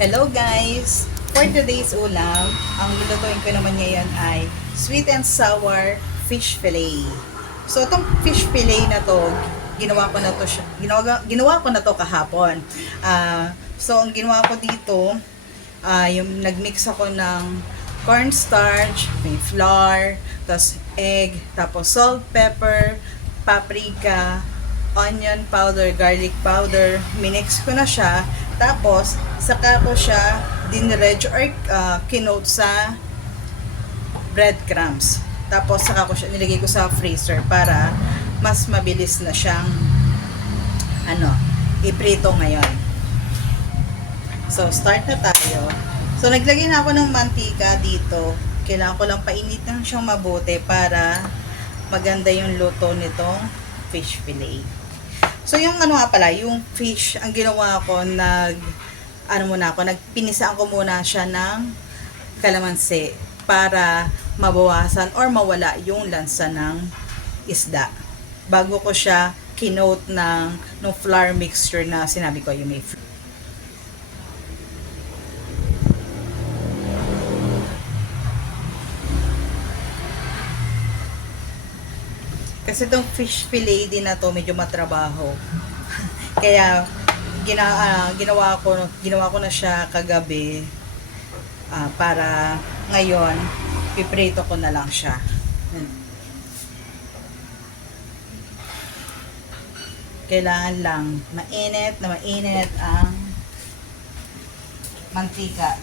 Hello guys! For today's ulam, ang lulutuin ko naman ngayon ay sweet and sour fish fillet. So itong fish fillet na to, ginawa ko na to kahapon. So ang ginawa ko dito, yung nagmix ako ng cornstarch, may flour, tapos egg, tapos salt, pepper, paprika, onion powder, garlic powder, minix ko na siya. Tapos, saka ko siya dinredge or kinote sa breadcrumbs. Tapos, saka ko siya, nilagay ko sa freezer para mas mabilis na siyang iprito ngayon. So, start na tayo. So, naglagay na ako ng mantika dito. Kailangan ko lang painitin siyang mabuti para maganda yung luto nitong fish fillet. So, yung yung fish, ang ginawa ko, nagpinisaan ko muna siya ng kalamansi para mabawasan or mawala yung lansa ng isda. Bago ko siya kinote ng flour mixture na sinabi ko, yung may kasi itong fish fillet din na to medyo matrabaho. Kaya ginawa ko na siya kagabi para ngayon piprito ko na lang siya. Kailangan lang mainit ang mantika.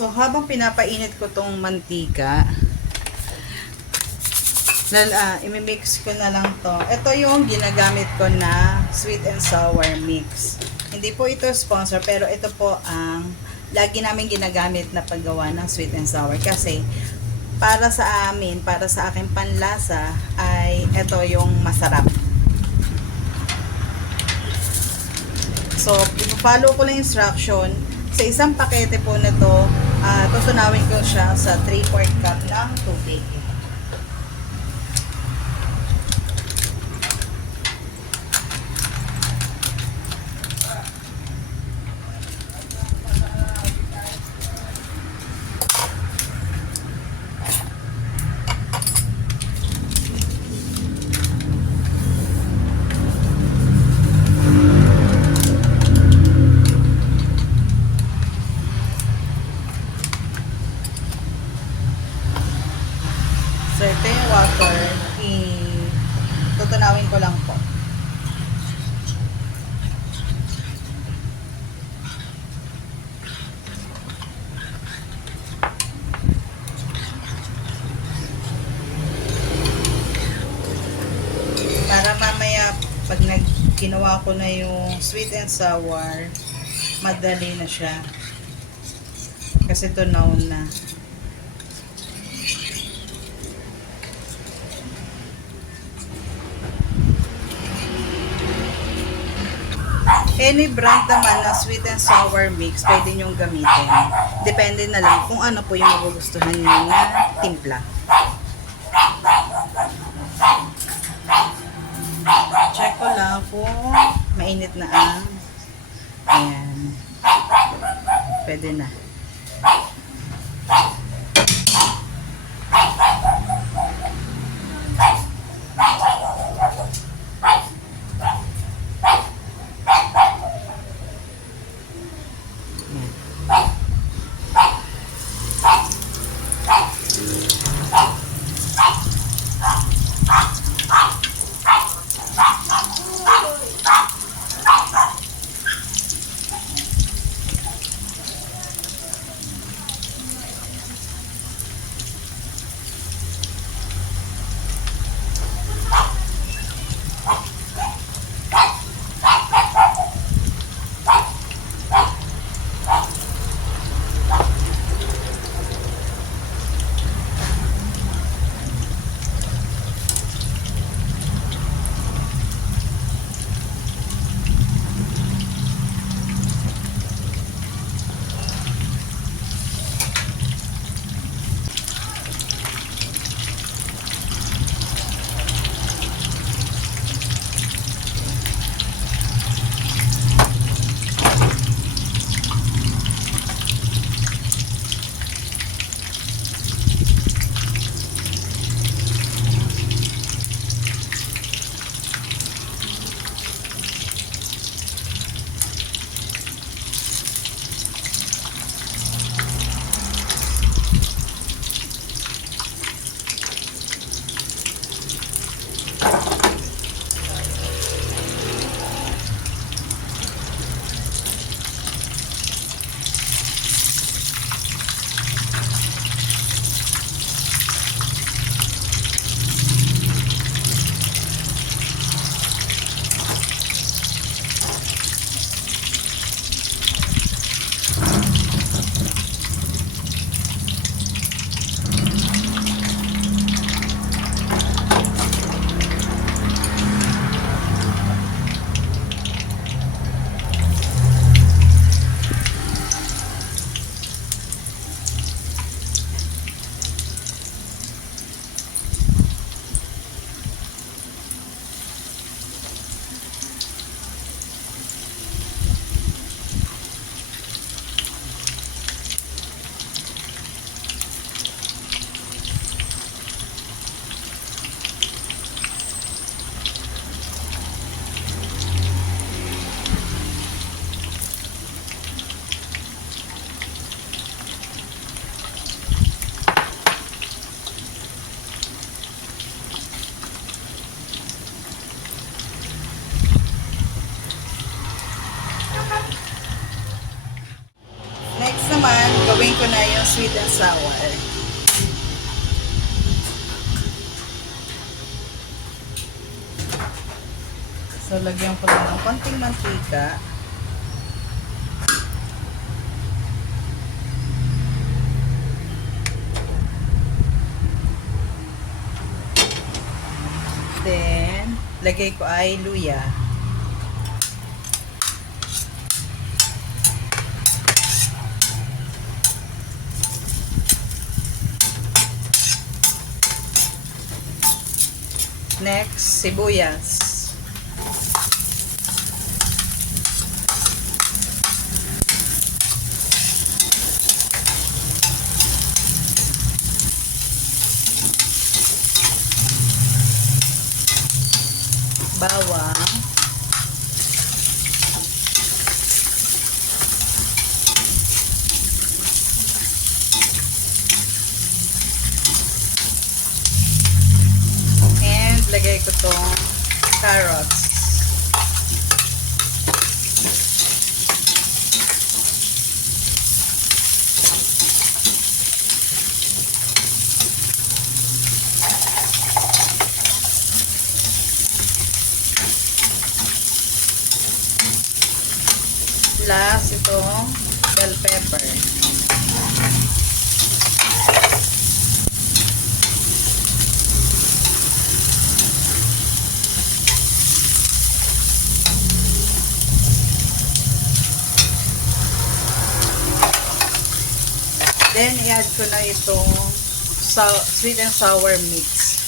So, habang pinapainit ko tong mantika, imimix ko na lang to. Ito yung ginagamit ko na sweet and sour mix. Hindi po ito sponsor, pero ito po ang lagi namin ginagamit na paggawa ng sweet and sour. Kasi, para sa amin, para sa aking panlasa, ay ito yung masarap. So, follow ko lang instruction. Sa isang pakete po na to, tutunawin ko siya sa 3/4 cup ng tubig. So, ito yung water. Tutunawin ko lang po. Para mamaya, pag ginawa ko na yung sweet and sour, madali na siya. Kasi tunaw na. Any brand naman na sweet and sour mix, pwede nyong gamitin. Depende na lang kung ano po yung magugustuhan nyo na timpla. Check ko lang kung mainit na ang ayan. Pwede na. Next naman, gawin ko na yung sweet and sour. So, lagyan ko lang ng konting mantika. Then, lagay ko ay luya. Next, sibuyas. Bawang. And lagay ko tong carrots. Plus itong bell pepper. Then, i-add ko na itong sweet and sour mix.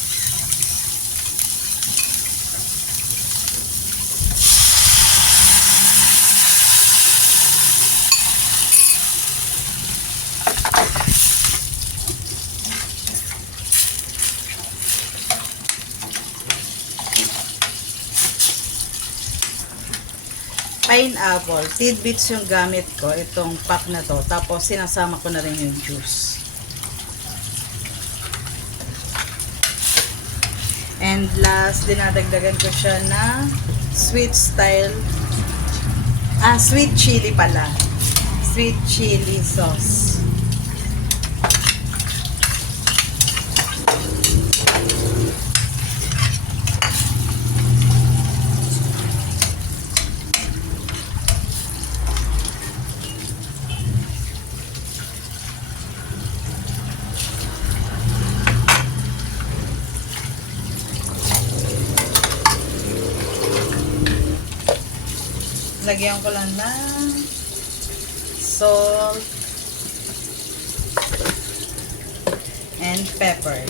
Pineapple, tidbits yung gamit ko, itong pack na to. Tapos, sinasama ko na rin yung juice. And last, dinadagdagan ko siya na sweet chili pala. Sweet chili sauce. Lagyan ko lang ng salt and pepper.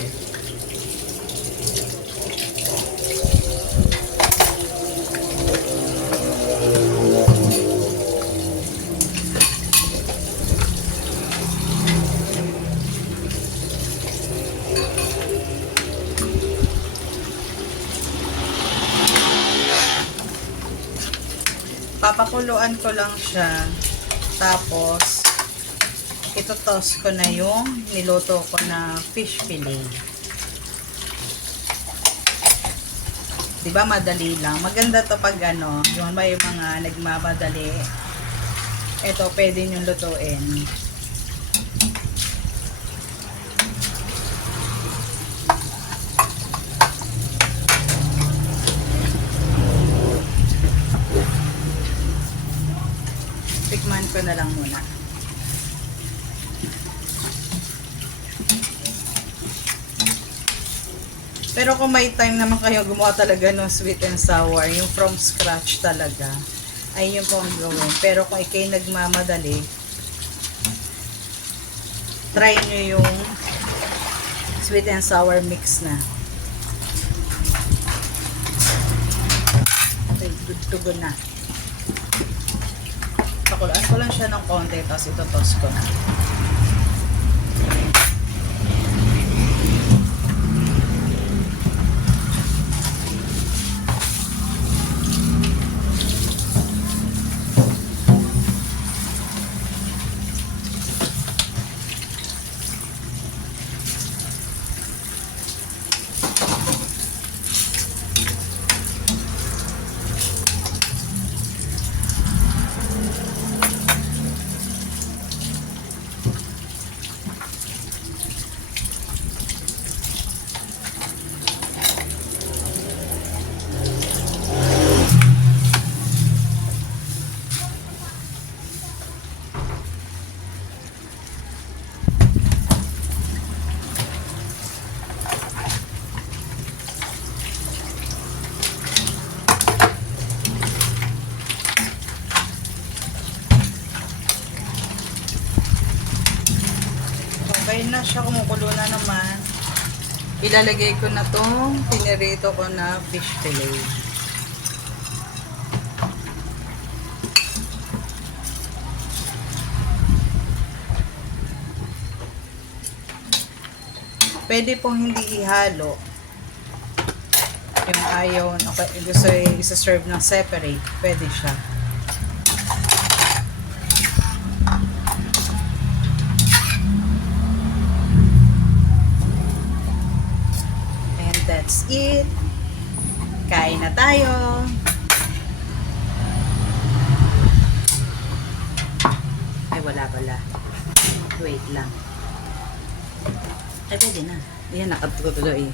Papakuluan ko lang siya. Tapos, ito-toss ko na yung niluto ko na fish fillet. Diba madali lang? Maganda to pag ano, yung may mga nagmamadali. Ito, pwede nyo lutuin. Tikman ko na lang muna. Pero kung may time naman kayo gumawa talaga ng sweet and sour, yung from scratch talaga, ay yun po ang gawin. Pero kung ikay nagmamadali, try nyo yung sweet and sour mix na. Okay, good to go na. Pakulaan ko lang siya ng konti, tapos ito-toss ko na. Okay na siya, kumukulo na naman. Ilalagay ko na tong pinirito ko na fish fillet. Pwede pong hindi ihalo. Yung ayaw, gusto isa-serve ng separate, pwede siya. And that's it. Kain na tayo. Ay, wala pala. Wait lang. Ay, pwede na. Yan, nakatuloy.